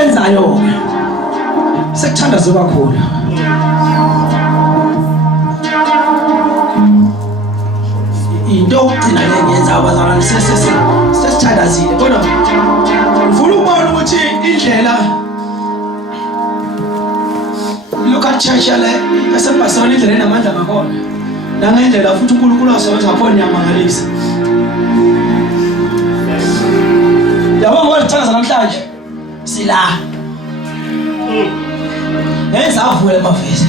Senzayo sekuthandaza kakhulu. Into ogcina ngenza abazalwane sesithandazile kodwa ngifuna ukubona ukuthi indlela local church le yaseBarcelona indlela enamandla ngakhona nangendlela futhi uNkulunkulu asebenza ngakhona iyamangalisa. Yabo ngoba sithandaza namhlanje sila ngezavula emavesi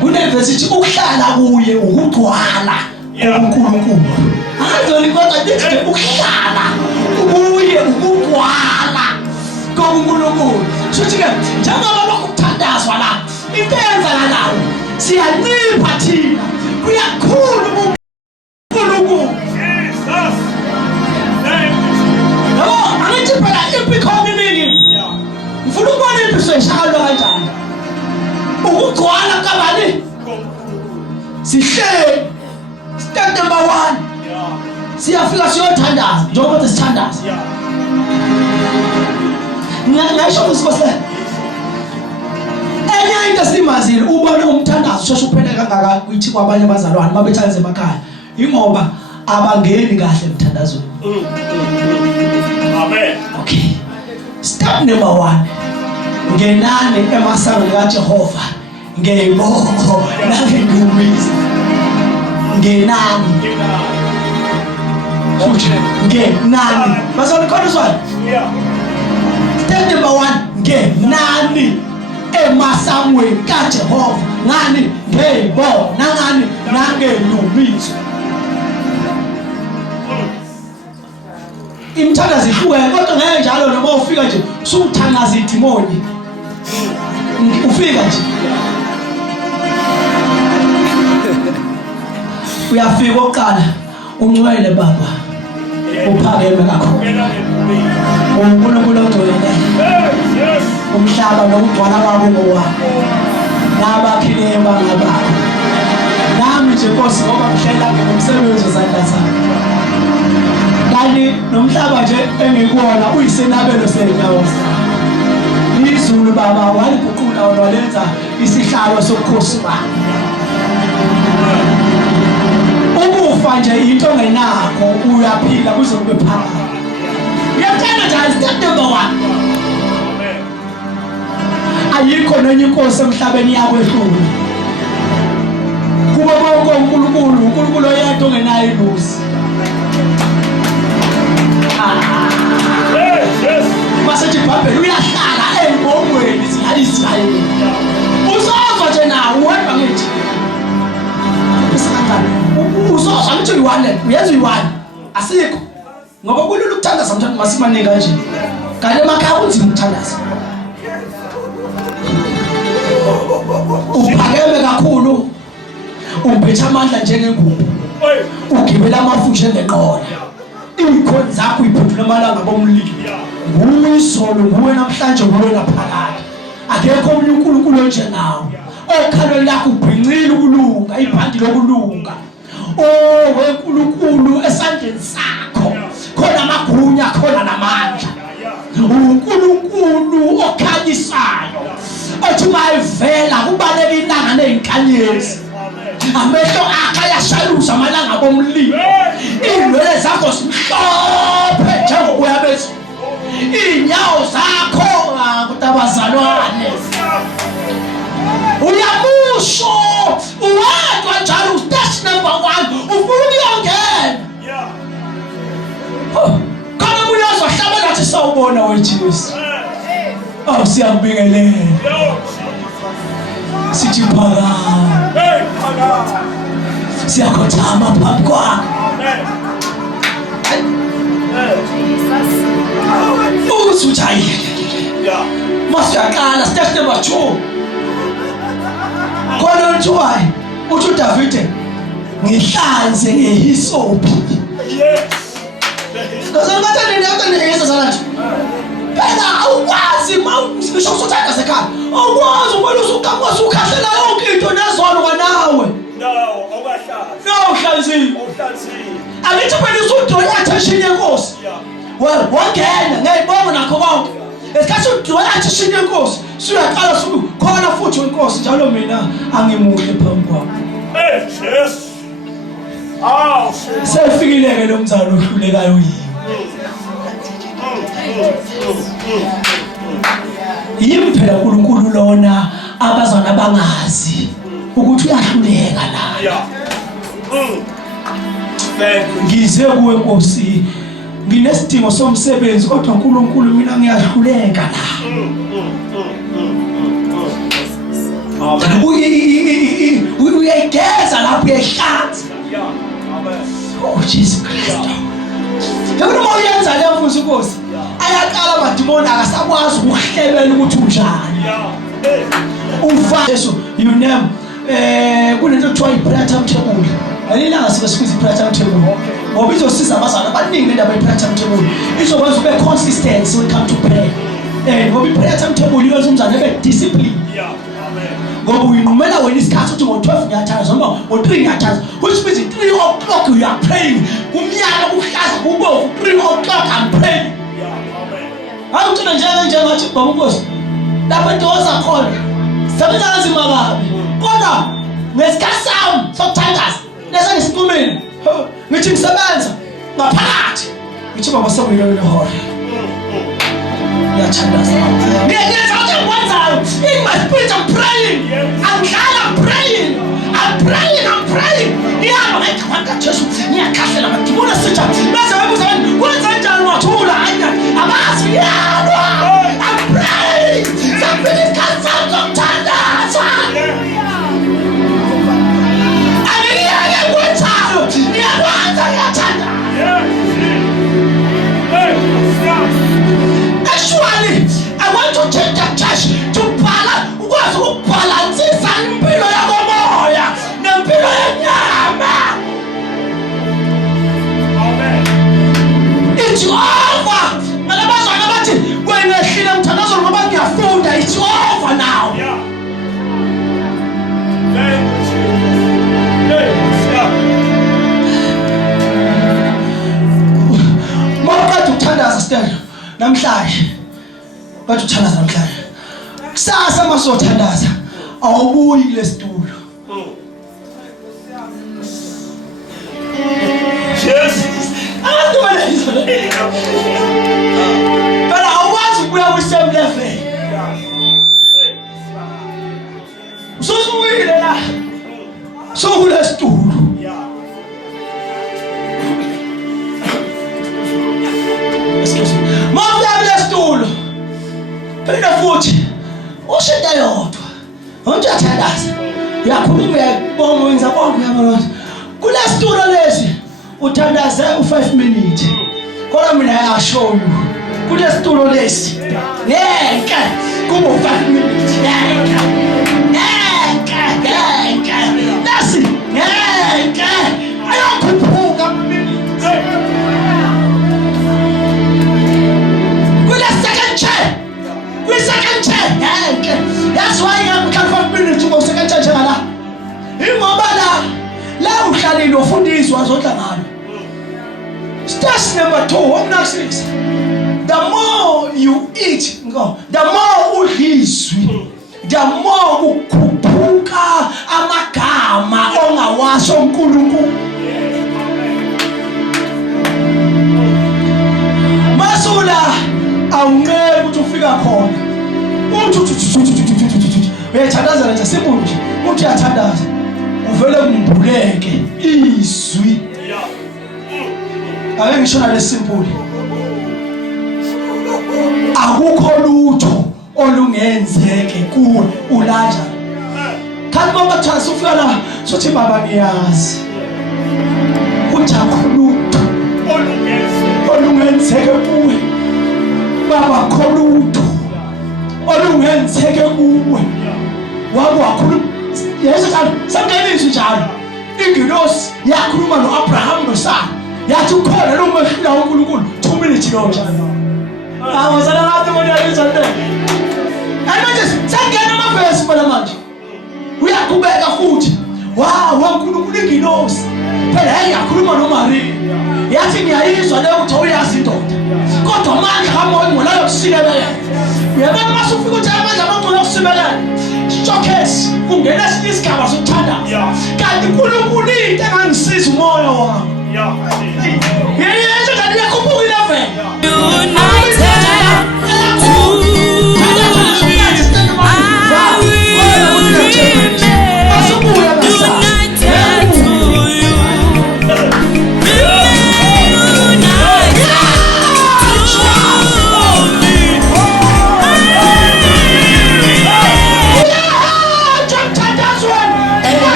kunevesithi ukuhlala kuye ukugcwala uNkulunkulu azoli kodwa ngithi ukuhlala kuye ukugcwala koNkulunkulu futhi ke njengoba lokuthandazwa la into eyenzana nawo siyancipha thina kuyakhulu uNkulunkulu Jesus no angithi phela impikhomi ningi ngifuna ukubona impilo eshalo kanjani ukugcwala kabani sihle step number 1 siyafika siyothandaza njengoba sithandaza ngisho uSibose enye into simazile ubone umthandazo shosho uphele kangaka kuyithi kwabanye abazalwane mabethandaza emakhaya ingoba abangeni kahle emthandazweni. Amen. Okay, step number 1 ngenani emasangweni kaJehova ngeyibongo nangendumiso ngenani ngenani bazonikhona swali. Step number 1 ngenani emasangweni kaJehova ngani ngeyibongo nangani nangendumiso. Imthandazo ihluke kodwa ngeke njalo noma ufika nje usuthandaza idimoni ufika nje uyafika oqala ungcwele baba uphakeme kakhulu uNkulunkulu ogcwele umhlaba nokugcwala kwabo ngowakho nabakhileyo bangabakho nami nje Nkosi ngoba ngihlela ngomsebenzi wezandla zakho kanti nomhlaba nje engikuwona uyisenabelo senyawo zakho izulu baba waliguqula walenza isihlalo sobukhosi bakho ukufa nje into ngenakho uyaphila kuze kube phakathi uyathanda nje step number 1 ayikho nenye inkosi emhlabeni yakho ehlule kuba bonke uNkulunkulu oyedwa ongenayo ibusi. Yes masithi iBhayibheli uyahlala embongweni zika-Israyeli uzozwa nje nawo wedwa ngithi uzozwa ngithi uyi-1 uyenza uyi-1 asikho ngoba kulula ukuthandaza mthanda masimanike kanje kanti emakhaya kunzima ukuthandaza uphakeme kakhulu ubetha amandla njengengubo ugibela amafusha ngenqola ikhona zakho uyiphendula amalanga bomlilo nguyisolo nguwe namhlanje nguwe naphakade akekho omnye uNkulunkulu onjengawe okhalweni lakho ubhincile ukulunga ibhandi lokulunga weNkulunkulu esandleni sakho khona amagunya khona namandla uNkulunkulu okhanyisayo othi mayivela kubaleka ilanga nezinkanyezi amehlo akhe ayashaluza amalanga bomlilo inwele zakho simhlophe njengokuya bezulu inyawo zakho kutabazalwane uyamusho uwadwa njalo step number 1 ufuna ukuyongena kana muyazo hlaba nathi sawubona weJesu siyakubingelela sithi phakama siyakhothama phambi kwakho usuchayi masiyaqala step number 2 khona ntwayi uthi uDavide ngihlanze ngehisopi ngazangathana nento neyesa salathi phela awukwazi mawusho usuthanda sekhaya awukwazi ubona usukhahlela yonke into nezolo kwanawe awuhlanzile angithi phela usudonye attention yenkosi wangena ngiyibonga nakho konke esikhathi uthi wathi shini inkosi suyaqala khona futhi inkosi njalo mina angimuhle phambi kwakho. Yes. Sefikileke lo mzalo ohlulekayo yini. Yimi phela uNkulunkulu lona abazwana bangazi ukuthi uyahluleka la. Ngize kuwe Nkosi nginesidingo somsebenzi kodwa uNkulunkulu mina ngiyahluleka la. Uyayigeza lapho uyayihlanza. Oh Jesus Christ. Yabona uma uyenza le mfuzo Nkosi ayaqala amadimoni akasakwazi ukuhlebela ukuthi unjani. Ufa eso you name kunento ekuthiwa i-prayer timetable. Alina sibesifiza i-prayer timetable. Ngoba izosiza abazali abaningi le ndaba ye-prayer timetable. Izokwazi ube consistent when come to pray. Ngoba i-prayer timetable iyenza umzali ebe discipline. Ngoba uyinqumela wena isikhathi ukuthi ngo-12 ngiyathandaza noma ngo-3 ngiyathandaza, which means 3 o'clock you are praying. Umnyaka uhlaza kubo 3 o'clock I'm praying. Hayi uthina njengathi baba uNkosi lapho entoza khona sebenza kanzima kabi kodwa ngesikhathi sami sokuthandaza lesa ngesinqumeni ngithi ngisebenza ngaphakathi ngithi baba sewuyilo lehora ngiyathandaza ngiyenza ukuthi ngikwenzayo in my spirit I'm praying I'm praying ngiyahamba ngegqwanga Jesu ngiyakhahlela amadimoni asitsha bese bebuza kwenza njani wathula abazi yalwa I'm praying something is cancelled zokuthandaza angiyeke kwenzayo ngiyakwenza ngiyathanda. Actually I want to take that church to ukwazi ukubhalansisa impilo yakomoya nempilo yenyama. It's over. Ngalabazwana bathi kwenehlile mthandazo ngoba ngiyafunda. It's over now. Mawuqeda ukuthandaza Stella namhlanje. Bathi uthandaza namhlanje. Kusasa masothandaza awubuyi kule situlo. Jesus. But awazi ukuya ku-same level. Usuzuyile la. Sokule situlo. Excuse me. Mawuya kule situlo. Phela futhi ushida yodwa. Uyathandaza. Uyakhuluma uyabonga wenza konke uyabona. Kule situlo lesi uthandaze u5 minutes. Kodwa mina I show you. Kule situlo lesi. Ngeke kubo 5 minutes. Ngeke. Lasi. Ngeke. Ayakhuphuka minutes. Kule second chair. Kule second chair. Ngeke. That's why I'm coming 5 minutes to second chair la. Ingoba la uhlalile ufundiswa azodlangana. Stage number 2, omnasis. The more you eat, the more udlizwi, the more ukhuphuka amagama ongawasho uNkulunkulu. Masula awungeke ukuthi ufika khona. Uyathandaza nje simple nje. Uthi uyathandaza. Uvele kumbuleke izwi. Ake ngishona lesimple. Akukho lutho olungenzeke kuwe ulanja. Kanti mama thasa ufika la sothi baba ngiyazi. Uthi akukho lutho olungenzeke kuwe. Baba akukho lutho olungenzeke kuwe. Wakwakhuluma Yesu samngenisi njalo. Ingilosi yakhuluma noAbraham noSara. Yathi ukhona lo mehlula uNkulunkulu 2 minutes lo njalo. Awuzala ngathi bona yizonke. Manje sangena amavesi phela manje. Uyaqhubeka futhi. Wow, uNkulunkulu ingilosi. Phela yakhuluma noMaria. Yathi ngiyayizwa le ukuthi uyazi indoda. kodwa amandla kamoya ongcwele yokusikelela. Uyabona masufika ukuthi amandla kamoya yokusikelela. Showcase kungena isigaba sokuthanda. Kanti uNkulunkulu into engangisiza umoya wami. Yeyesho kanti yakhuphuka level.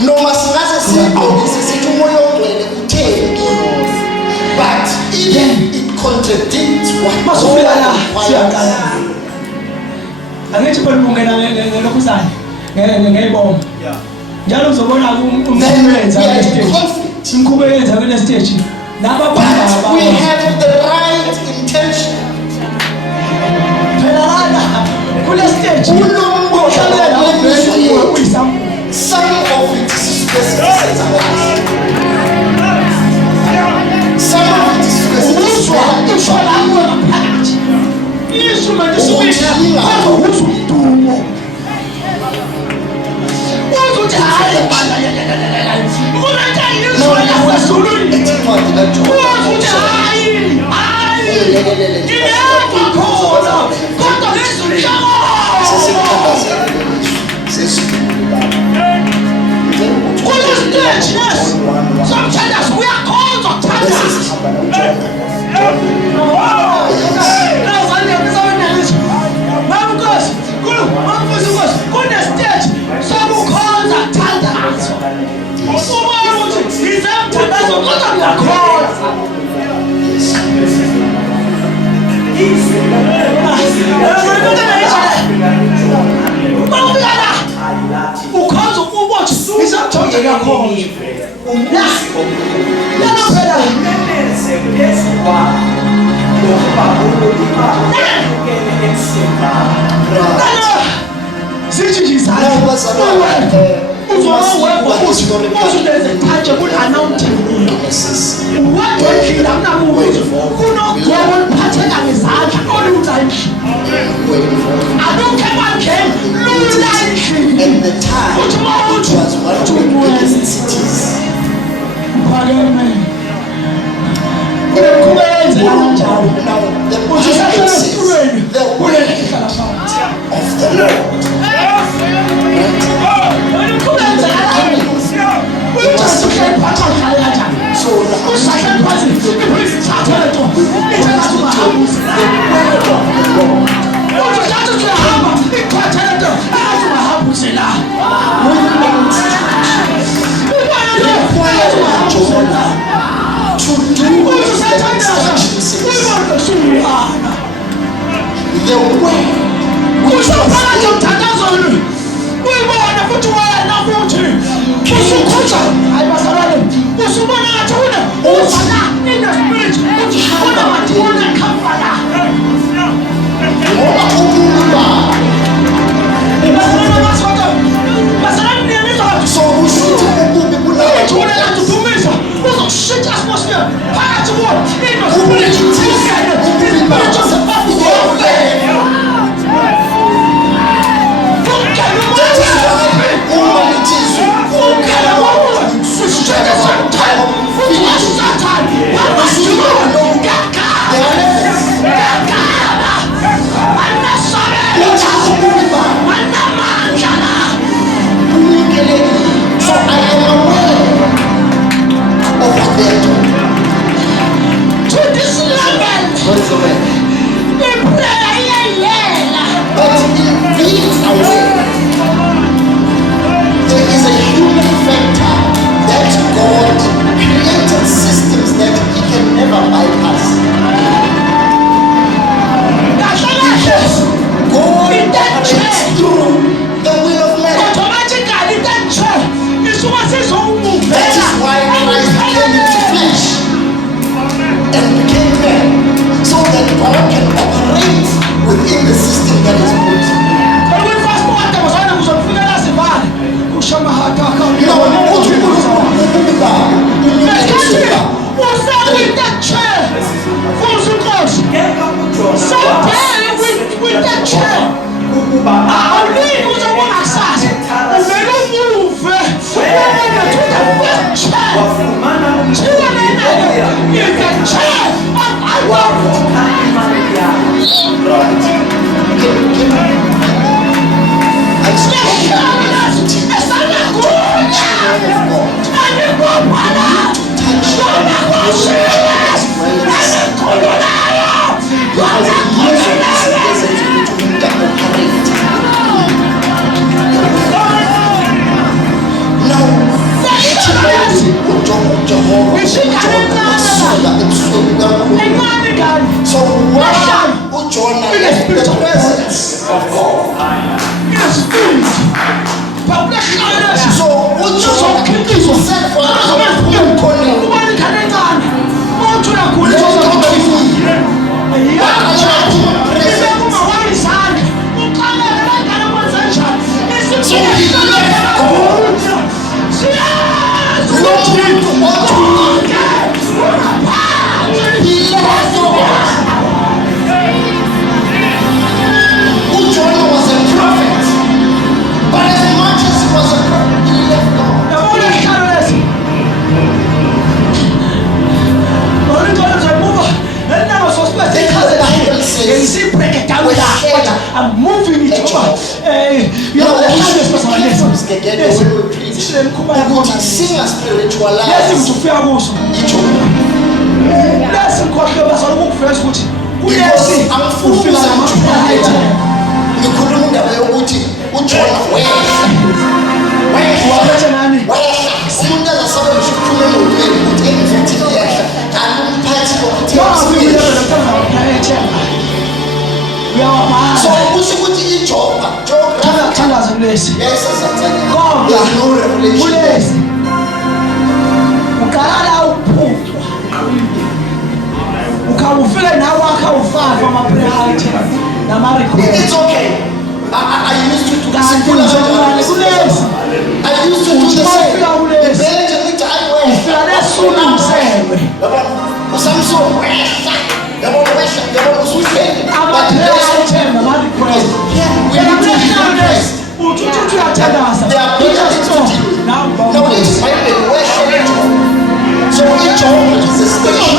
Noma singaze siyibonise sithi umoya ongcwele utheni, but even it contradicts what masufika la siyaqala angithi phela ungena ngelokhuzane ngeyibomba njalo uzobona umsebenza kule stage imkhubeyenza kule stage nababhanga we have the right intention phela la kule stage some of it is specific. Some of it is specific. Sometimes we are called to and the time was one of the biggest cities. Now, the Bible says the word of the Lord. So why Jonah left the presence of God? So Jonah was sent for I'm moving it over. You know, sing a spiritual life. So kushukuthi ijob thandaza kulesi yes kodwa no revelation kulesi uqala ukuphupha ukhawufike nawe akhawufafa ama-prayer item nama-request. It's okay. I used to do this. I used to do the same. So each home is a station.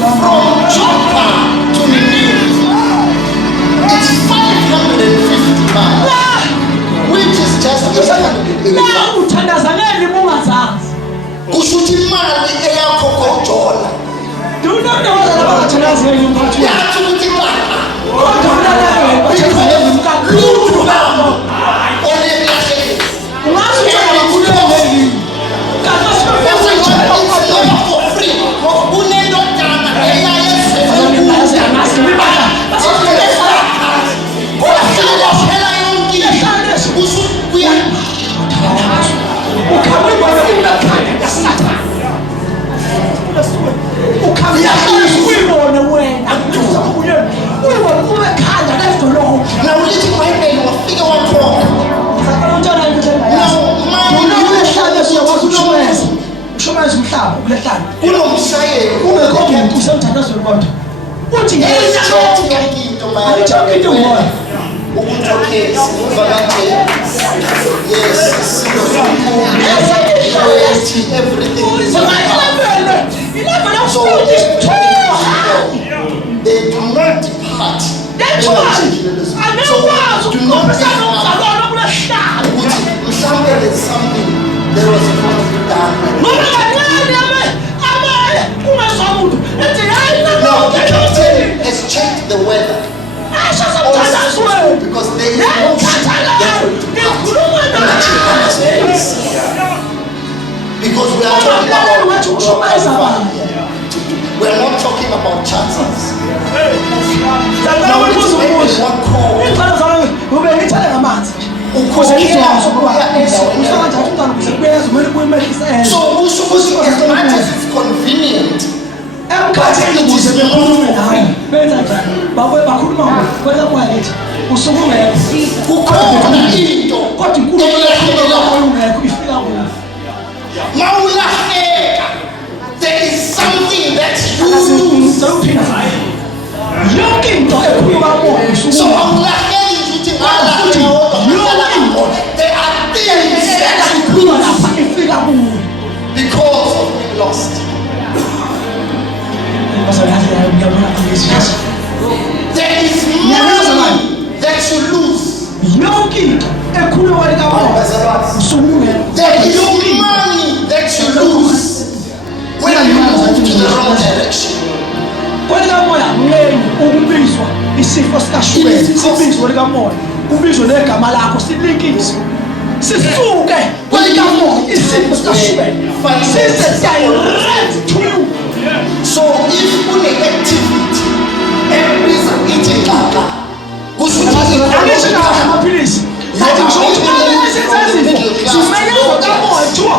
From Joppa to Nineveh, it's 550 miles, which is just 885. Kushuti mali eyakho koJona. They do not depart. There's something there was supposed to be done. Now the captain has checked the weather. Because there is no because we are talking about We're not talking about chances. Hey. Now it's maybe one call. Ingcela zami ube ngithele ngamanzi. So as much as it's convenient, Emkhathini ukuze bekhulume nawe benza njani bakhuluma kwela kwalethu usukungekho kukhona into kodwa inkulumo ungekho ifika kuwe mawulahleka, there is something that you lose. yonke into ekhuluma kuwe So awulahleki nje uthi there are things that you ikhuluma lose lapha ifika kuwe because of being lost. There is money that you lose. yonke into ekhuluma likamoya usukungekho There is money that you lose when you move to the wrong direction. kwelikamoya ngeni ukubizwa isifo sikashukela sibizwa likamoya ubizwe negama lakho silinkiswe sisuke kwelikamoya isifo sikashukela sise direct to you. So if you activity every eating kaka, amaphilisi athi ngisho ukuthi sisezifo simenyezwa kamoya kuthiwa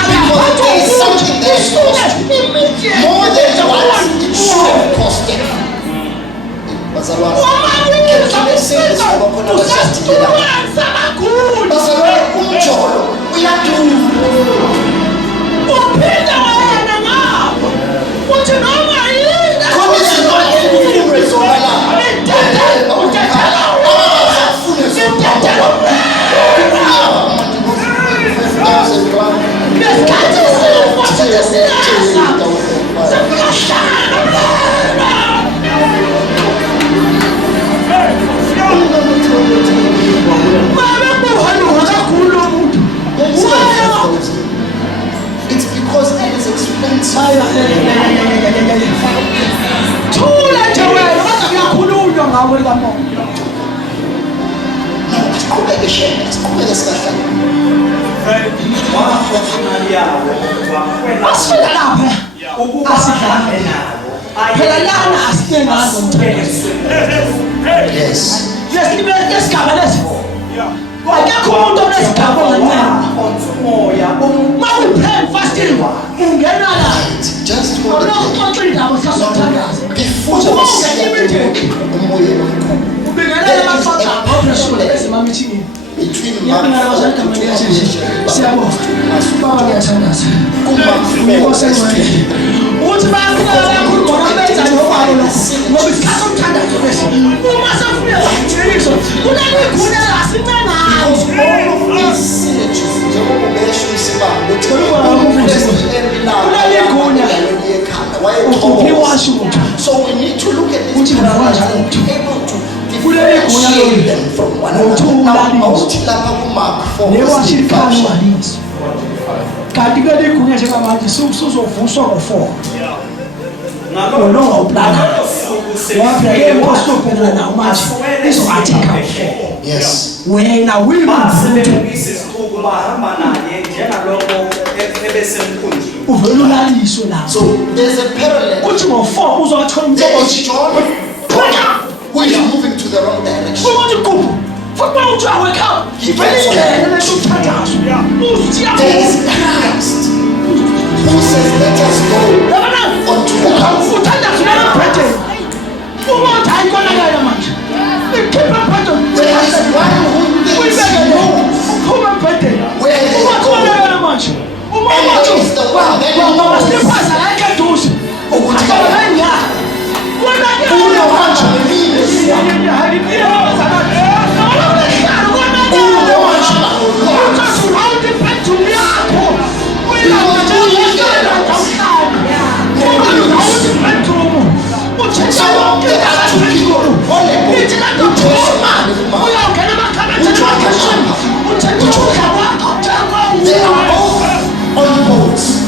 akaphathwa ukuthi usuke immediate more than what it should have costed. Umjolo uyadura. uphinda wena ngapha uthi noma yini Khona izinto eziningi zona la. It's because it is expensive. thula nje wena kodwa kuyakhulunywa ngawe likamoya Siqhubeke shame, siqhubeke sikahlala. asifika lapha asidlala phela lana asibenganga umthetho Yes. lesigaba lesi akekho umuntu onesigaba ongancema uma uyi-plan fasting ungena la Just hold it unokuxoxa indaba sasothandaza before uthi the uma ungena imithetho umoya omkhulu. ubingelela amaxoxa aphezulu esemamithingini Between yabingela abazali gamani yaseshe siyabonga baba ngiyathandaza ukuthi bayafika kakhulu bona benza nokwabo lokho ngoba isikhathi somthandazo bese uma sefuna iqiniso kunemikhuna asincenayo So we need to look at this ukuthi ngakwanjalo to be able to kuleli gunya differentiate them from one another. Now, awuthi lapha kuMark 4 newashi likhali waliso kanti ke ligunya njengamanje susuzovuswa ngo-4 onongawuplana wabheke empostobhekana nawo manje izobatheka Yes. wena wimuntu uvela ulaliswe lapho So there's a parallel. kuthi ngo-4 uzowathola umuntu There othi is John who is moving to the wrong direction. ukuthi kuphi futhi uma uthi awake up vele ingene lesho uthandazo uzuthi There is Christ who says, let us go unto the house. uthandazo nalabhedeni uma uthi hayi konakala manje ikhiphe ebhedeni There is one who thinks he knows uphume ebhedeni where they uma are going. konakala manje uma And uthi there is the one that knows siphaza la ekeduze ukuthi akabengya konakala manje they are both on boats.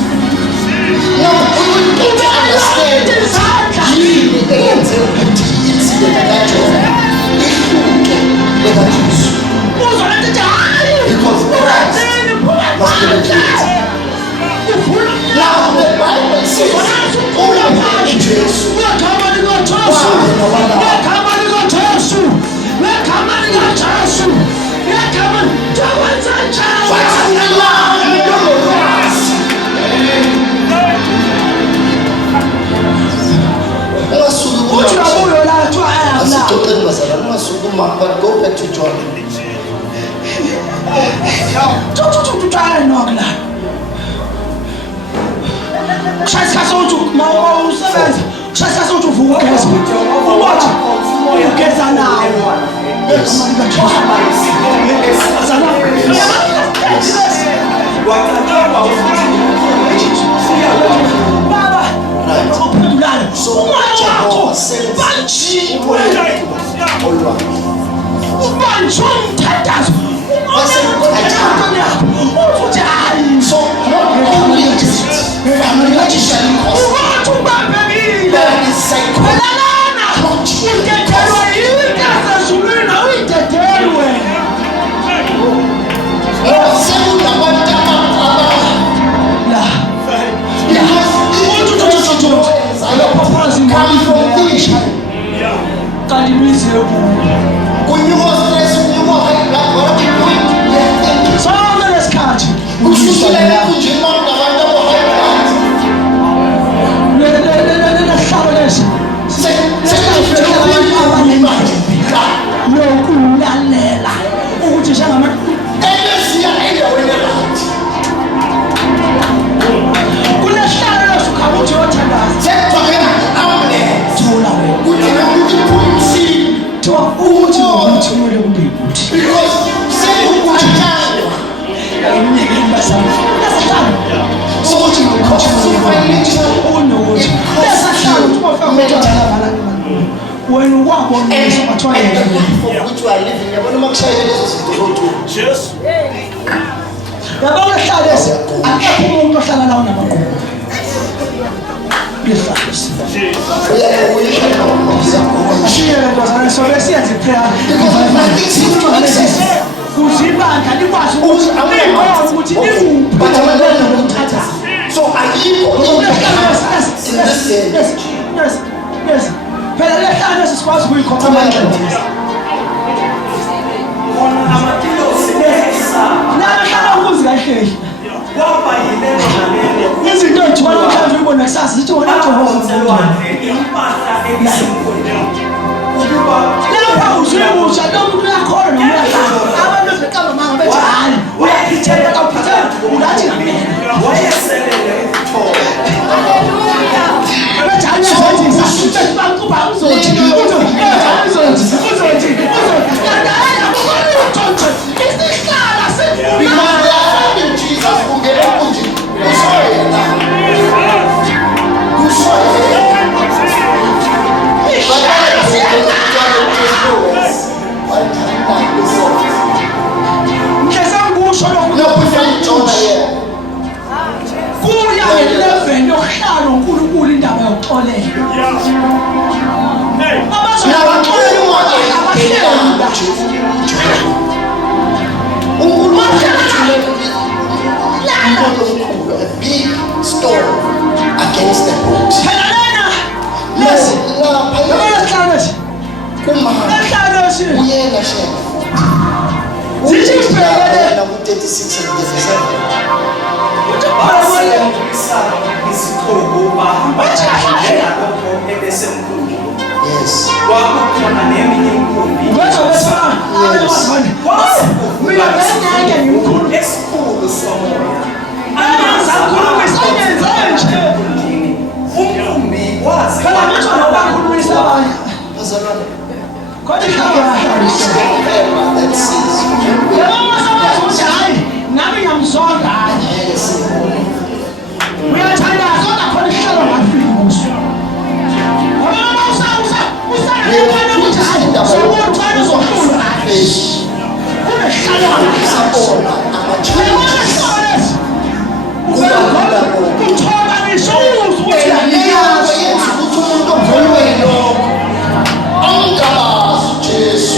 Now we will get to understand yini eyenze ukuthi i-incident kaJona ihluke kwekaJesu. Because Christ must be the king. Now the Bible says, Jesu. ngegama likaJesu, ngegama likaJesu, ngegama likaJesu, ngegama njengowenza njalo. Uthi uyabuyo la kuthiwa Asixoxeni bazalwane, ungasukuma, but go back to John. Tutshayela nokula. Kushayisa sonke mawusebenza. Kushayisa sonke uvuka ugeza. Uwathi ugeza nawo. Baba, uphendulane. Umoya wakho banjiwe. Ubanjwe umthandazo. When walk on this, I'm trying to which you are living, you're going to make Jesu. yabona hlales akekho umuntu ohlala lawo namakhulu ngehlales ashiyelo zana so besiyenze prayer kuzibandla likwazi ukuthi awuyikho ukuthi nikuphatha ukuthatha so ayikho yes phela lehlalo sikwazi ukuyikhotha amandla izinto ezithwala mhlawumbe uyibona kusasa zithi wona lapha uzimusha nomuntu uyakhona noma uyahlala abantu beqamba manga bethi hayi uyaphithela kawuphithela ungathi ngamena bethi hayi uyazenzisa bakuba uzothi isihlala kuya nge-11 yokuhlala uNkulunkulu indaba yokuxolela a big storm against the boat. Yes, Jesus.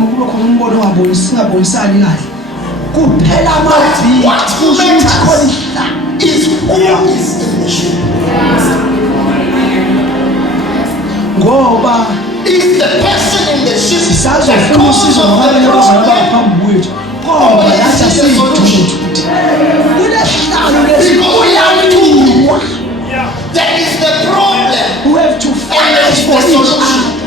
noma kube khona umbono singabonisani kahle kuphela amazwi What matters is who is in the ship. ngoba If the person in the ship is sisazofuna usizo ngabanye abazalwane phambi kwethu ngoba lathi asiyidudududi kulesihlalo lesikuyantuwa. that is the problem. We have to fight And for the each solution. other.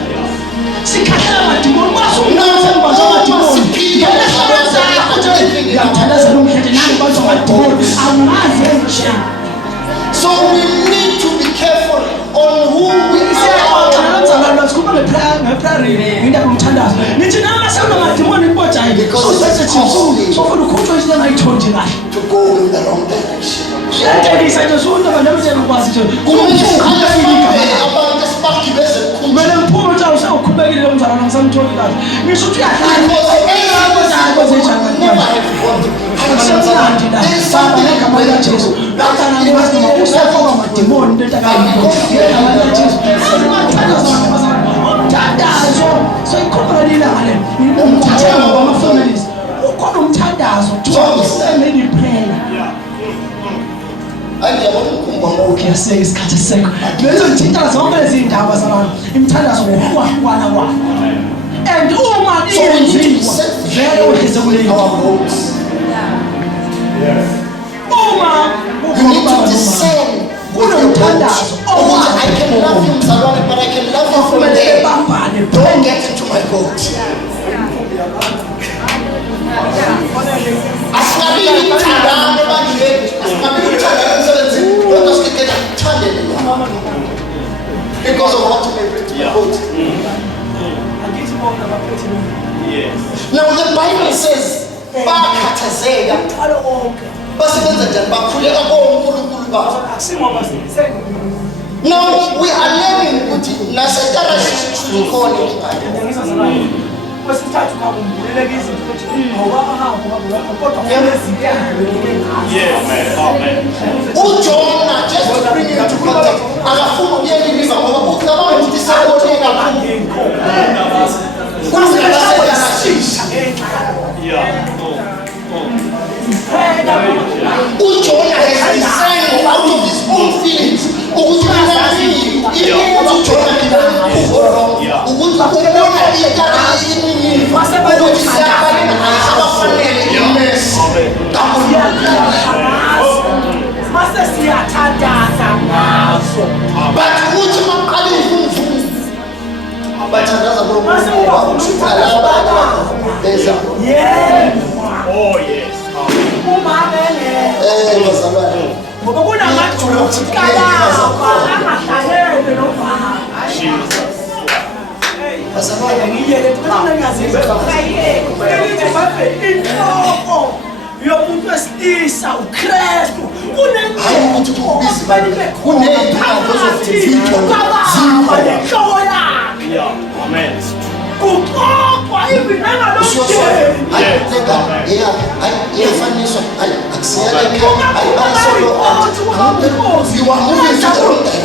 Sikhathela madimoni No masumnasemba one zamadimoni superior ngiyamthandaza lo mkhethe nani bantu amadimoni angaze nje. So we need to be careful on who we allow. To go in the wrong direction. Kuyaseka isikhathi sekho lezo mthandazo zonke lezi ndaba zabantu imthandazo ngokuhlukana kwayo and uma iyenziwa vele uhleze kuleyo uma You need to discern with your boat. I can love you, Mzalwane, but I can love you from there. Don't get into my boat. Asingabili mthandane bandleni, asingabili mthandane emsebenzini, kodwa sikhethe ukuthandane nawe. Because of what you bring to my boat. Now the Bible says, bakhathazeka basebenza njani bakhuleka konkulunkulu babo. Now we are learning ukuthi nasetarasini khona uJona, just to bring you into context, akafuna ukuyeliliva ngoba ucabanga ukuthi sakhotheka kakhulu. uJona has decided out of his own feelings ukuthi uJona ukuthi ubona itarasini ukuthi abafanele imesi but ukuthi maqale imfundo bathandaza kulomuzwa Oh yes. ngoba kunamajuti kalapha angahlalele novalo inhloko yomuntu wesilisa uKristu kunenhloko Amen. kuxoxwa iyafaniswa akusiyala you are moving to the wrong direction.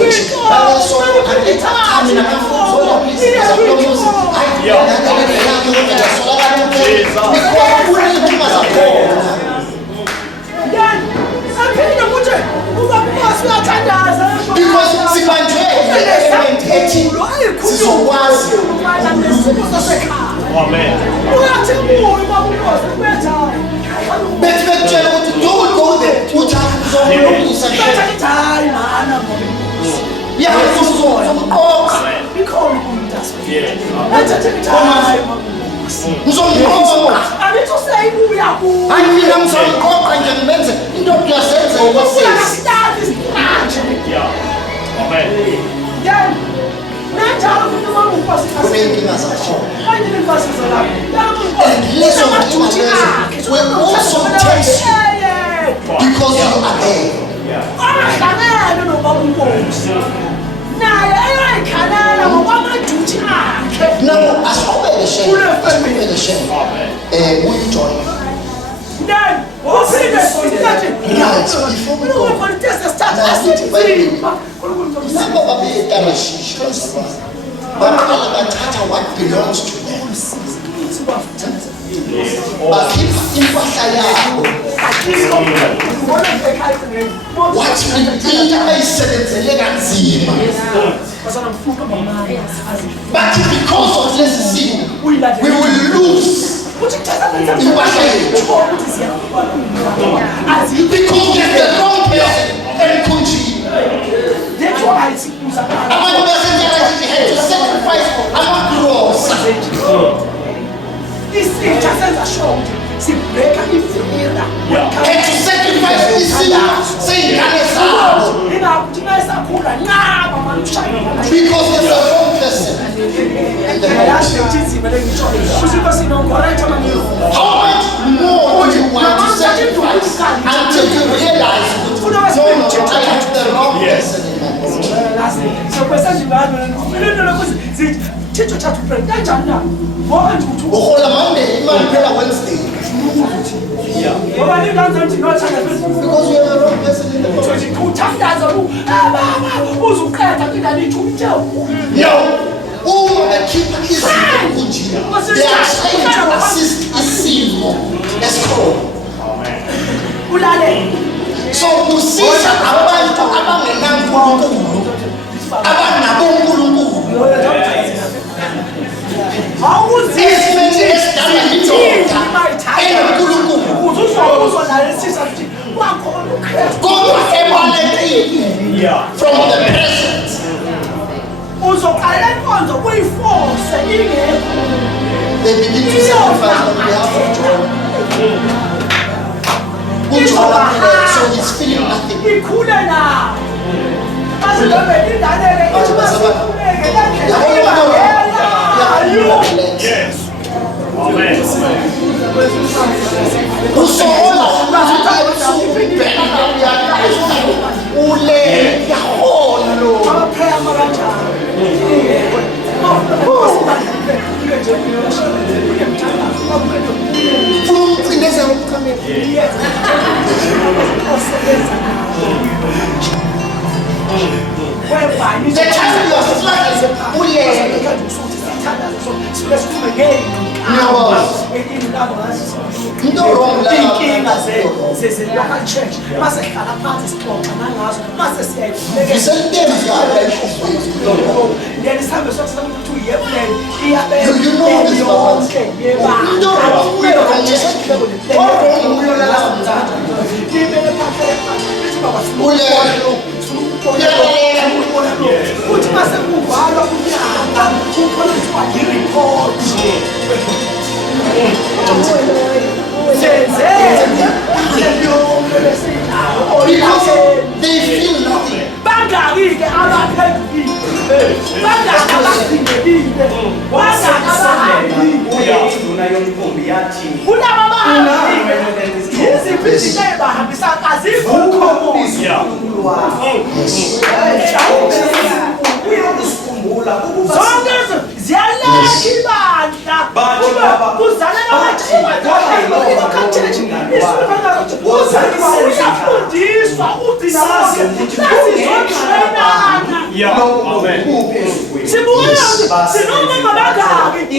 Because sibanjwe ethi sizokwazi Amen. betshela ukuthi don't go there uthi uzolungisa ngizomqoqa mina ngizomqoqa nje ngimenze into kuyasenza Amen. kunenkinga zakho lezo nkinga will also test you because you are there. Now asibele shame uyijoin Then, right before we go laba babetarashisha baqala bathatha what belongs to them bakhipha impahla yabo wathi into abayisebenzele kanzima bathi because of lesi simo we will lose impahla yethu because we are the wrong person emkhunjini. Abantu basenjala nje had to sacrifice amagrosa. Isitsha senza sure sibheka ivira Had to sacrifice isimo sey'ngane zabo ingakuthi mayisakhula nqaba manje ushaya because they are the wrong person. How much more do you want to sacrifice until you realize no, I have the wrong person in my body. Uhola Monday, imali phela Wednesday. Because we have the wrong person in the body. No. Uma bekhipha izinto kunjini, they are trying to assist isimo esikhona. So kusiza abantu abangenankulunkulu, abanabonkulunkulu. Esimeni esidala indoda enonkulunkulu, kodwa ebalekile from the present. They begin to sacrifice on behalf of John. So he's feeling nothing. Yes. Amen. The time you are struggling, no wrong inkinga zezilaka-church masehlala phansi sixoxa nangazo then isihamba sokusakuthi ukuthi uyeplan iyabeyonke futhi masekuvalwa kunyaka kukhona kuthiwa yi-report because they feel nothing. bangaki-ke abaphendukile bangaki abadingekile bangaki abahambile kulaba abahambile yiziphi izinto ey'bahambisa kazikukhomuzi zonke ziyalakha ibandla kuzalela uyafundiswa udina wonke nazizotrenana sibukela sinomama bangaki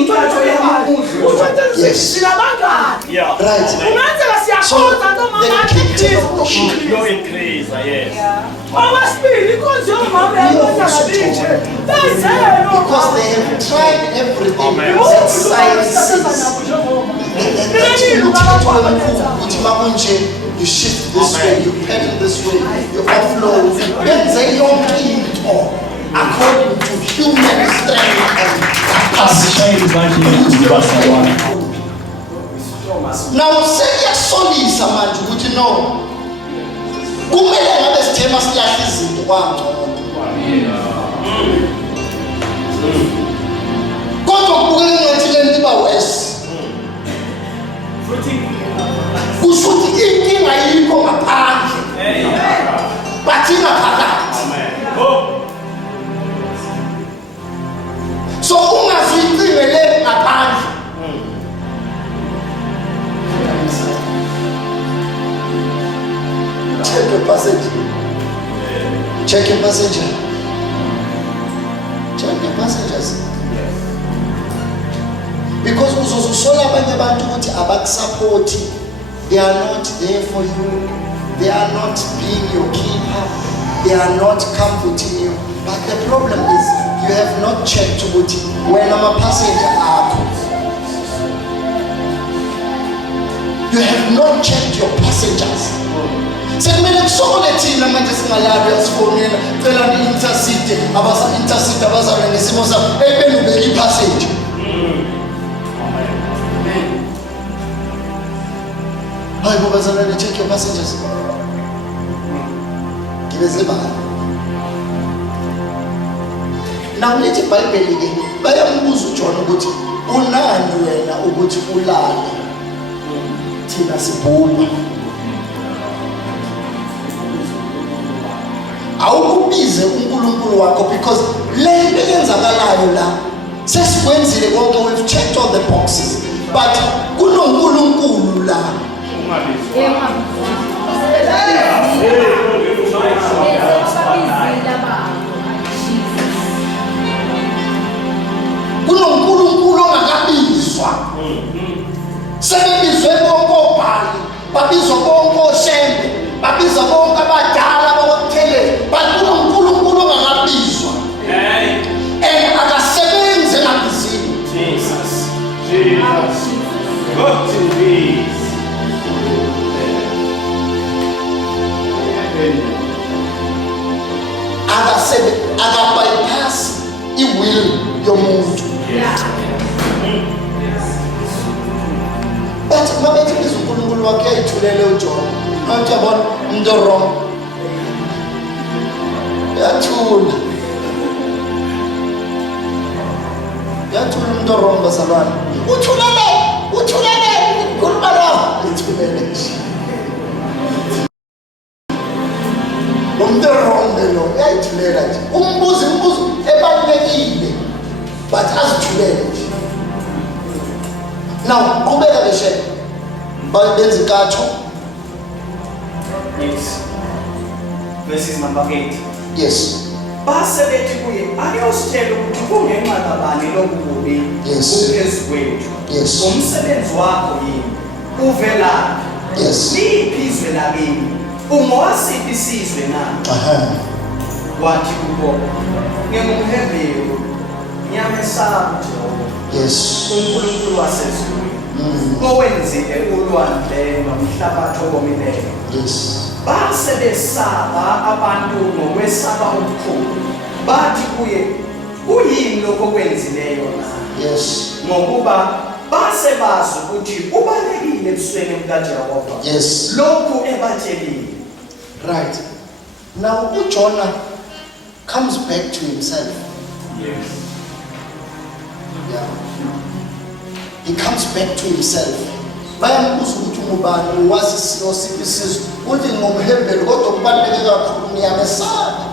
sinabangaki ungenzeka siyakhoza No increase, yes. okwesibili inkonzo yomama yayibonakalishe bezelo Because they have tried everything. Science. You shift this way, you pedal this way, you offload. According to human strength and capacity. Now, seyasolisa manje ukuthi no. Kumele ngabe sithema silahle izinto kwangcono. Kodwa kubukeka ngathi le nto iba worse. Kusho ukuthi inkinga yikho ngaphandle. But ingaphakathi. So ungazicingele ngaphandle. Check your passage. Check your passenger. Check your passengers. Because uzoze usola abanye abantu ukuthi abakusupport, they are not there for you, they are not being your keeper, they are not comforting you. But the problem is you have not checked ukuthi when I'm a passenger akho. You have not checked your passengers. Sekumele kusokole thina manje singalaphi asifonela phela ni-intercede abasa-intercede abazalwa ngesimo sabo ebelubeka ipassenger. Hayi bo bazalwane, check your passengers. Ngibeze bani? Now lithi iBhayibheli ke bayambuza uJohn ukuthi unani wena ukuthi ulale thina sibhuma. Awukubize uNkulunkulu wakho because le nto eyenzakalayo la sesikwenzile konke, we've checked all the boxes, but kunoNkulunkulu la. kunoNkulunkulu ongakabizwa. Sebebizwe bonke obhali, babizwa bonke oshembe, babizwa bonke abadala bakuthelele, but kunoNkulunkulu ongakabizwa. And akasebenze ngabizini. Jesus. Go to peace. Akabypass i-will yomuntu. But mabethi biza uNkulunkulu wakhe uyayithulele uJohn. Manje yabona umuntu wrong. Yathula. Yathula umuntu wrong bazalwane. Uthulele ukhuluma la. Uthulele nje. Umuntu wrong lo uyayithulela nje. Umbuzo ebalulekile but azithulele nje. Now, qhubeka beshe. Benza inkatho. Yes. Verses number 8. Yes. Base bethi kuye akuyositshela ukuthi kungenxa kabani lokububi kuphezu kwethu. Yes. Umsebenzi wakho yini? Uvela. Yes. Liphi izwe lakini? Ungowasiphi isizwe na? Wathi kubo ngingumHebheru, ngiyamesaba Jehova. Yes. uNkulunkulu wasezulwini. Owenzile ulwandle nomhlabathi owomileyo. Yes. Base besaba abantu ngokwesaba okukhulu. Bathi kuye uyini lokho okwenzileyo na? Yes. Ngokuba base bazi ukuthi ubalekile ebusweni bukaJehova. Yes. Lokhu ebatshelile. Right. Now uJonah comes back to himself. Yes. Yeah. He comes back to himself. Bayambuza ukuthi ungubani, wazi osiphi isizwe. Uthi ngumHebheru kodwa kubaluleke kakhulu ngiyamesaba.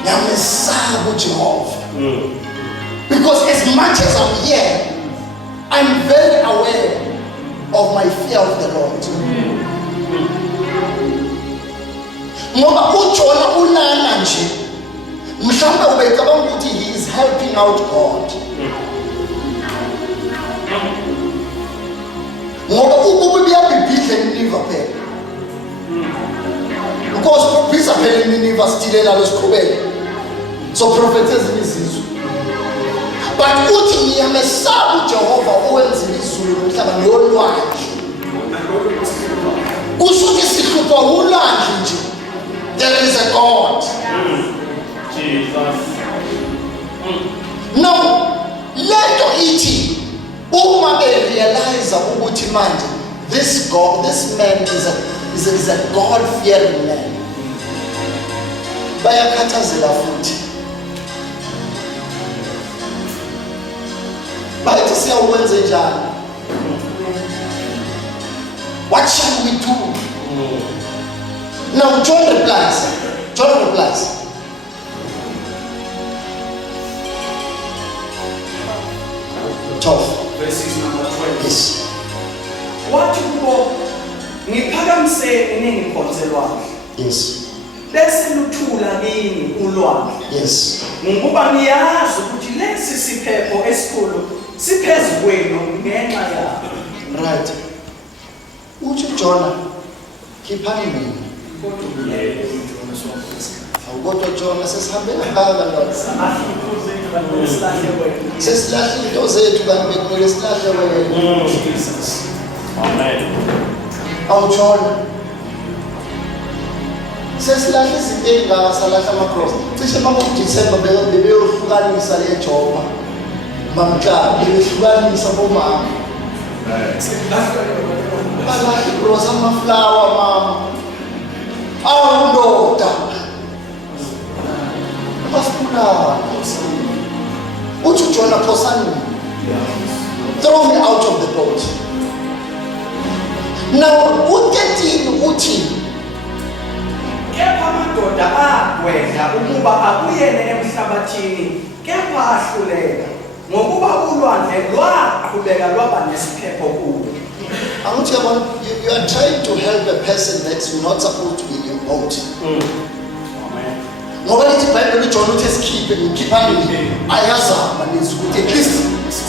Ngiyamesaba uJehova. Because as much as I'm here, I'm very aware of my fear of the Lord. Ngoba uJona unana nje. Mhlawumbe ubecabanga ukuthi he is helping out God. Ngoba ububi buyabhibhidla eNiniva phela. Because kubhisa phela eNiniva sithilela lo siqhubeka. So prophet ezinye izizwe. But uthi ngiyamesaba uJehova owenzile izulu nomhlaba nolwandle. Kusuke sihlupha ulwandle nje. There is a God. Jesus. Now, lento ithi uma realize ukuthi manje this man is a God-fearing man. Bayakhathazela futhi. Bathi siyakwenza njani? What shall we do? Now John replies. 12. Verses number 12. Yes. Wathi kubo ngiphakamiseni ningikhonze lwakhe. Yes. bese luthula kini ulwandle. Yes. Ngokuba niyazi ukuthi lesi siphepho esikhulu siphezulu kwenu ngenxa yakho. Right. Uthi Jonah, khiphani mina. Awukodwa Jonah sesihambe ngaka lo. Sesilahle into zethu kanti bekumele silahle wena. Jesus. Amen. Awu Jonah. Sesilahle izinto ezingaka salahla ama-cross. Cishe makuDisemba bebeyohlukanisa le Joba. Mamkla bebehlukanisa bomama. Balahle cross amaflower mama. Awu ndoda. Basipula. Uthi Jonah phosani. Throw me out of the boat. Now u-13 uthi Kepha amadoda agwedla ukuba abuyele emhlabathini, kepha ahluleka ngokuba ulwandle lwaqhubeka lwaba nesiphepho kubo. you are trying to help a person that's not supposed to be in your boat. Amen. Ngoba lithi iBhayibheli uJohn uthi sikhiphe ngikhiphani ayazama nezi ukuthi at least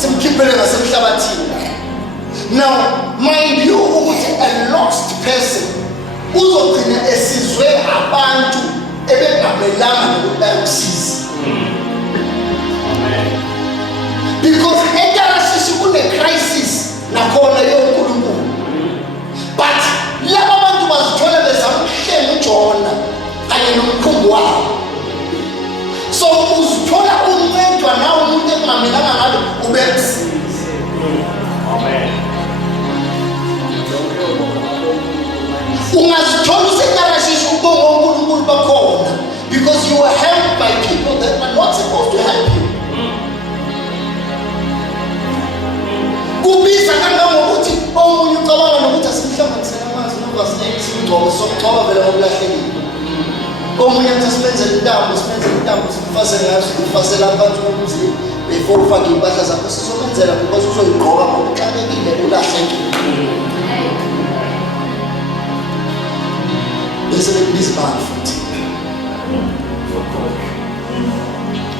simkhiphele ngasemhlabathini. Now mind you ukuthi a lost person uzogcina esizwe abantu ebengabelanga nokusiza. Amen. Because eTarashishi kune crisis nakhona yonkulunkulu. But laba bantu bazithola bezamhlenga uJona kanye nomkhumbi wabo. So uzithola uncedwa nawe umuntu engamelanga ngalo ubemsize. Amen. Ungazithola useTarashishi ubonga uNkulunkulu bakhona because you were helped by people that are not supposed to help you. Kubiza kangangokuthi omunye ucabanga nokuthi asimhlanganisele amanzi novasi 8 simgcobo somgcoba vele ngokulahlekile. Omunye athi simenzele intambo simfasele ngazo simfasele abantu bomuzi before ufake impahla zakho sizomenzela because uzoyigqoka ngokuxakekile ulahlekile. Bese bekubiza imali futhi.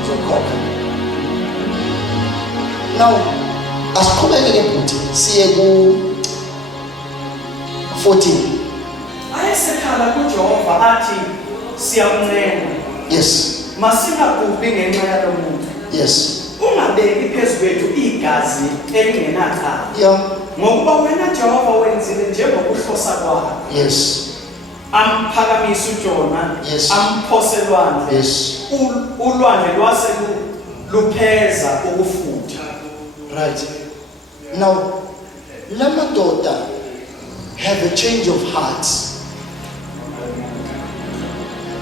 Zokhokha. Now asiqhubeke bhuti siye ku 14. Ayesekhala kuJehova athi siyamncenga. Yes. Masingagubi ngenxa yalo muntu. Yes. Ungabeki phezu kwethu igazi elingenacala. Yeah. Ngokuba wena Jehova wenzile njengokuhlosa kwakho. Yes. Amphakamisa uJona, Yes. amphoselwandle. Yes. Ulwandle lwase lupheza ukufutha. Right. Now, lamadoda have a change of heart.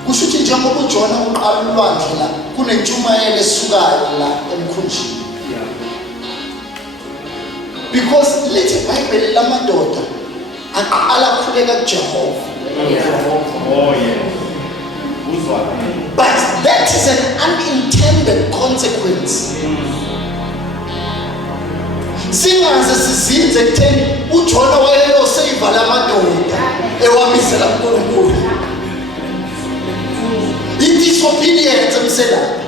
Kushuthi njengoba uJona uqala ulwandle la kunentshumayelo esukayo la emkhunjini. Because lithi iBhayibheli lamadoda aqala khuleka kuJehova. Oh yeah. But that is an unintended consequence. Singaze sizinze ekutheni uJona wayeyoseva lamadoda ewamisela uNkulunkulu. I-disobedience emselapha.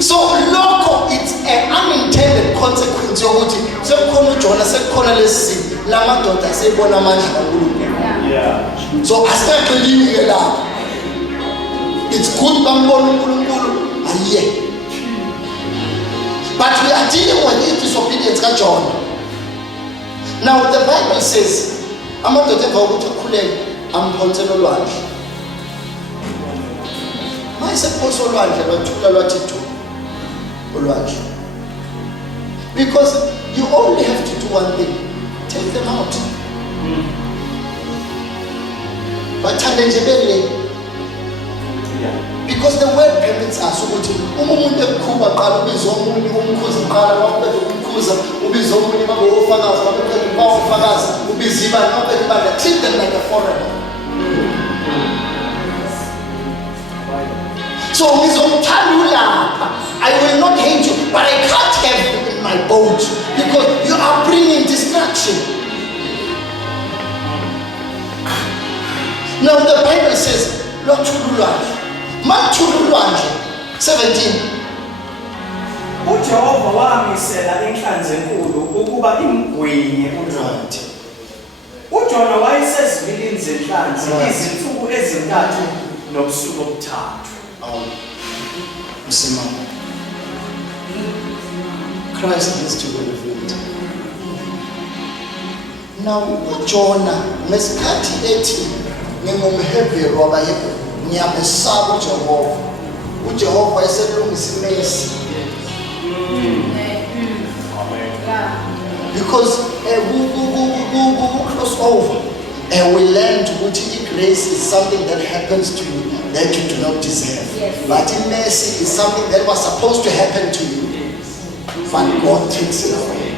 So lokho it's an unintended consequence yokuthi sekukhona uJona sekukhona lesi lamadoda asebona amandla kaNkulunkulu. Yeah. So asingaqhelini ke lapho. It's good bambona uNkulunkulu ayiye. But we are dealing with this disobedience kaJona. Now the Bible says amadoda emva kokuthi akhuleke amphonsela olwandle. Mayisephosa olwandle lwathula lwathi du olwandle. Because you only have to do one thing. Take them out. Bathande nje bele. Because the word permits us ukuthi uma umuntu ekukhuba qala ubiza omunye umkhuzi qala mawuqeda ukumkhuza ubiza omunye babe ufakazi babeqeda bawufakazi ubiza ibani mawuqeda ibani treat them like a foreigner. So ngizomthanda ulapha. I will not hate you, but I can't have you in my boat because you are bringing distraction. Now the Bible says, Lwathululwandle. Mathululwandle 17. uJehova wamisela inhlanzi enkulu ukuba imgwinye uJona. uJona wayesezivilini zenhlanzi izinsuku ezintathu nobusuku obuthathu. Msimama. Christ needs to be revealed. Now uJona ngesikhathi ethi ngingumHebheru wabaHebheru ngiyamesaba uJehova. uJehova wayeselungisa imesi. Because we cross over and we learn to put grace is something that happens to you that you do not deserve. But mercy is something that was supposed to happen to you. But God takes it away.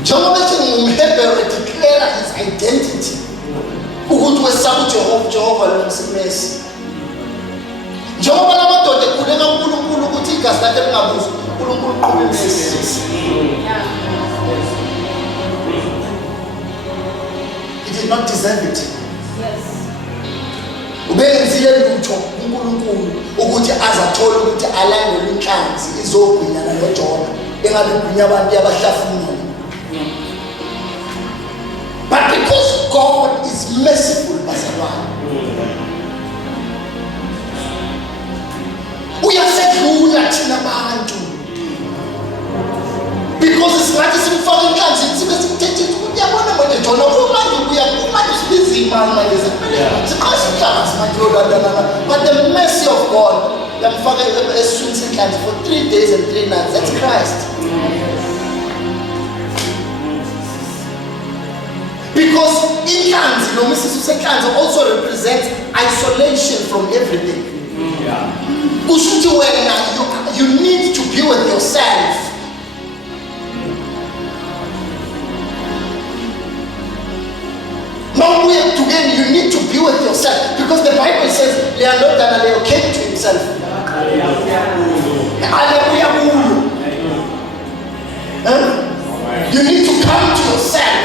Njengoba ngumHebheru declare his identity. Ukuthi wesaba uJehova lomsimesi. Njengoba lamadoda ekhuleka uNkulunkulu ukuthi igazi lakhe lingabuzi, uNkulunkulu uqhubeka imesi. He did not deserve it. Ubenzile lutho uNkulunkulu ukuthi azathola ukuthi alandele inhlanzi izogwinyana noJona engabe gwinya abantu abahlafuna. But because God is merciful, uyasedlula thina bantu. Because isikhathi simfaka inhlanzi sibe simthethe ukuthi uyabona manje Jona kumanje uyakuma isibizima manje siqasha inhlanzi manje yolandana. But the mercy of God yamfaka eswini senhlanzi for 3 days and 3 nights. That's Christ. Because inhlanzi noma isisu senhlanzi also represents isolation from everything. Kushuthi wena you need to be with yourself. Now we are together, you need to be with yourself. Because the Bible says, Leo came to himself. You need to come to yourself.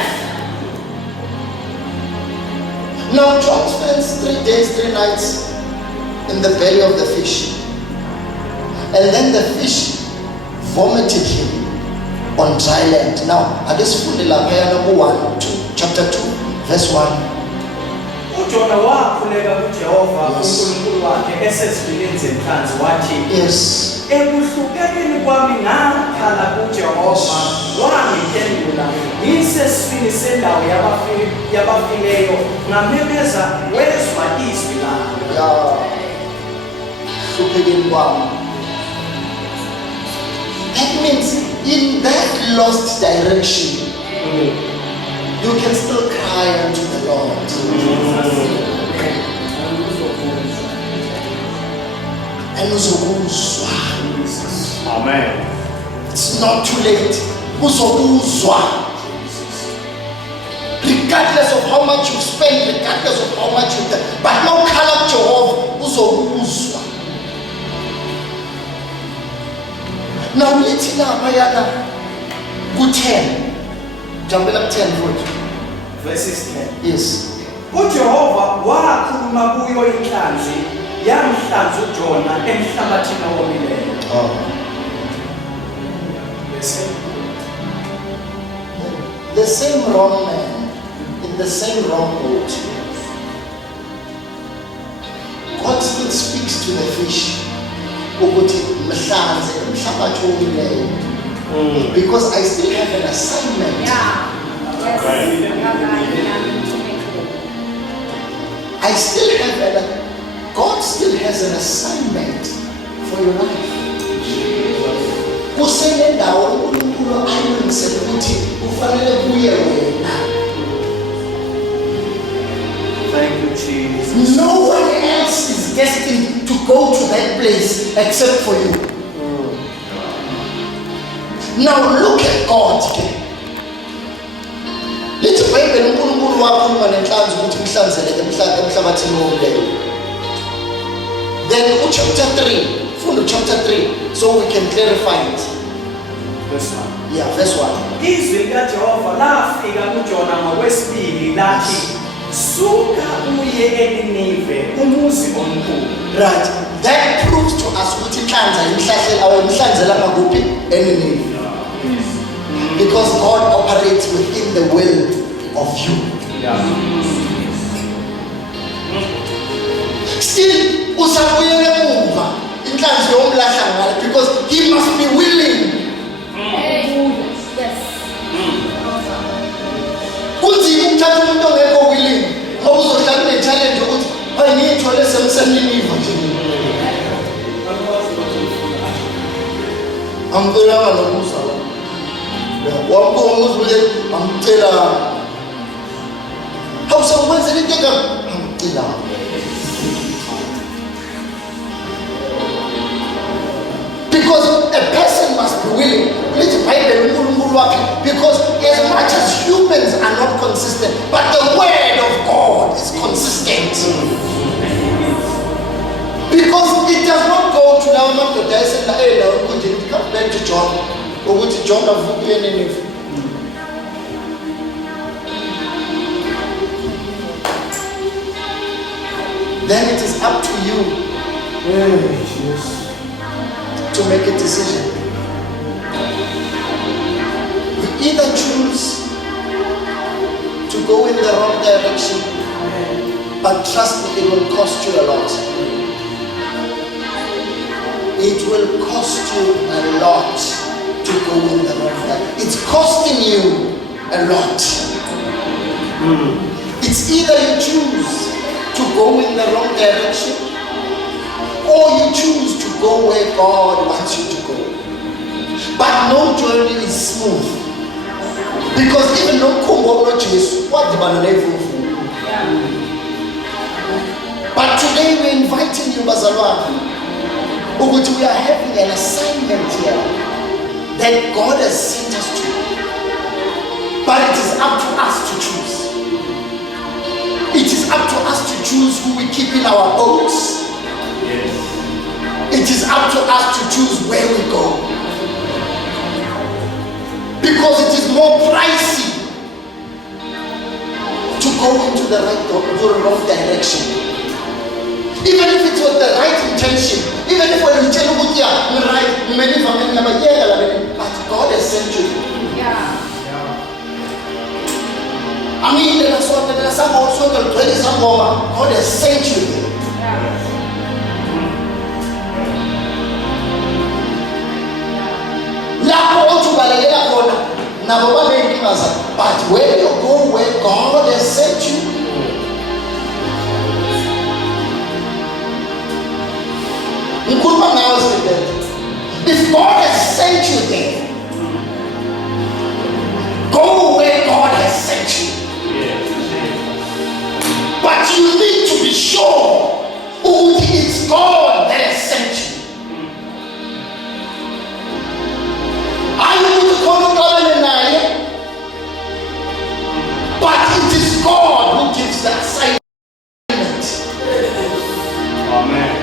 Now John spends 3 days, 3 nights in the belly of the fish. And then the fish vomited him on dry land. Now, I just put the number 1, 2, chapter 2, verse 1. uJona wakhuleka kuJehova uNkulunkulu wakhe esezivilini zenhlanzi wathi, Yes. ekuhlukekeni kwami ngakhala kuJehova wangiphendula ngisesifini sendawo yabafileyo ngamemeza wezwa izwi lami. That means in that lost direction, you can still cry unto the Lord. And uzokuzwa. Amen. It's not too late. Uzokuzwa. Regardless of how much you spend, regardless of how much you get, but now call up Jehovah, uzokuzwa. Now let's now ku-10. Jumping up 10 foot. Verses 10. Yes. uJehova wakhuluma kuyo inhlanzi yamhlanza uJona emhlabathini owomileyo. The same wrong man in the same wrong boat. God still speaks to the fish. Because I still have an assignment. I still have God still has an assignment for your life. Thank you, Jesus. No one else is destined to go to that place except for you. Now look at God again. Let's Bible uNkulunkulu wakhuluma nenhlanzi ukuthi mhlanzeleke emhlabathini womleyo. Then chapter 3, funda chapter 3 so we can clarify it. Verse 1. Yeah, verse 1. Izwi likaJehova lafika kuJona ngokwesibili lathi, suka uye eNinive umuzi omkhulu. Right. That proves to us ukuthi inhlanhla inhlanzela ngakuphi eNinive. Because God operates within the will of you. Still, usabuyele emuva inhlanhla yomlahla ngale because he must be willing. Kunzima ukuthatha umuntu ongekho willing ngoba uzohlala une-challenge ukuthi hayi ngiyithole semseniniva nje. Angicela nokuza la. Wabona uzule amcela. Awusakwenzela into engicela. Because a person must be willing. Let's Bible because as much as humans are not consistent, but the word of God is consistent. Because it does not go to now to die and come back to John or go to John of Nineveh. Then it is up to you to make a decision. You either choose to go in the wrong direction, but trust me, it will cost you a lot. It will cost you a lot to go in the wrong direction. It's costing you a lot. It's either you choose to go in the wrong direction, or you choose to go where God wants you to go. But no journey is smooth. Because even no Congo no Jesus, what the banana. But today we're inviting you, Bazalwa. We are having an assignment here that God has sent us to. But it is up to us to choose. It is up to us to choose who we keep in our boats. It is up to us to choose where we go. Because it is more pricey to go into the wrong direction. Even if it's with the right intention, even if when you tell you right, many families never hear, but God has sent you. I mean, there are some also God has sent you. But where you go, where God has sent you, if God has sent you there, go where God has sent you. But you need to be sure it's God that has sent you. I need to call but it is God who gives that assignment. Amen.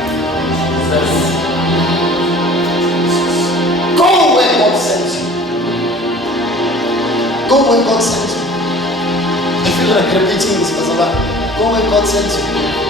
Go where God sends you. Go where God sends you. I feel like repeating this, Go where God sends you.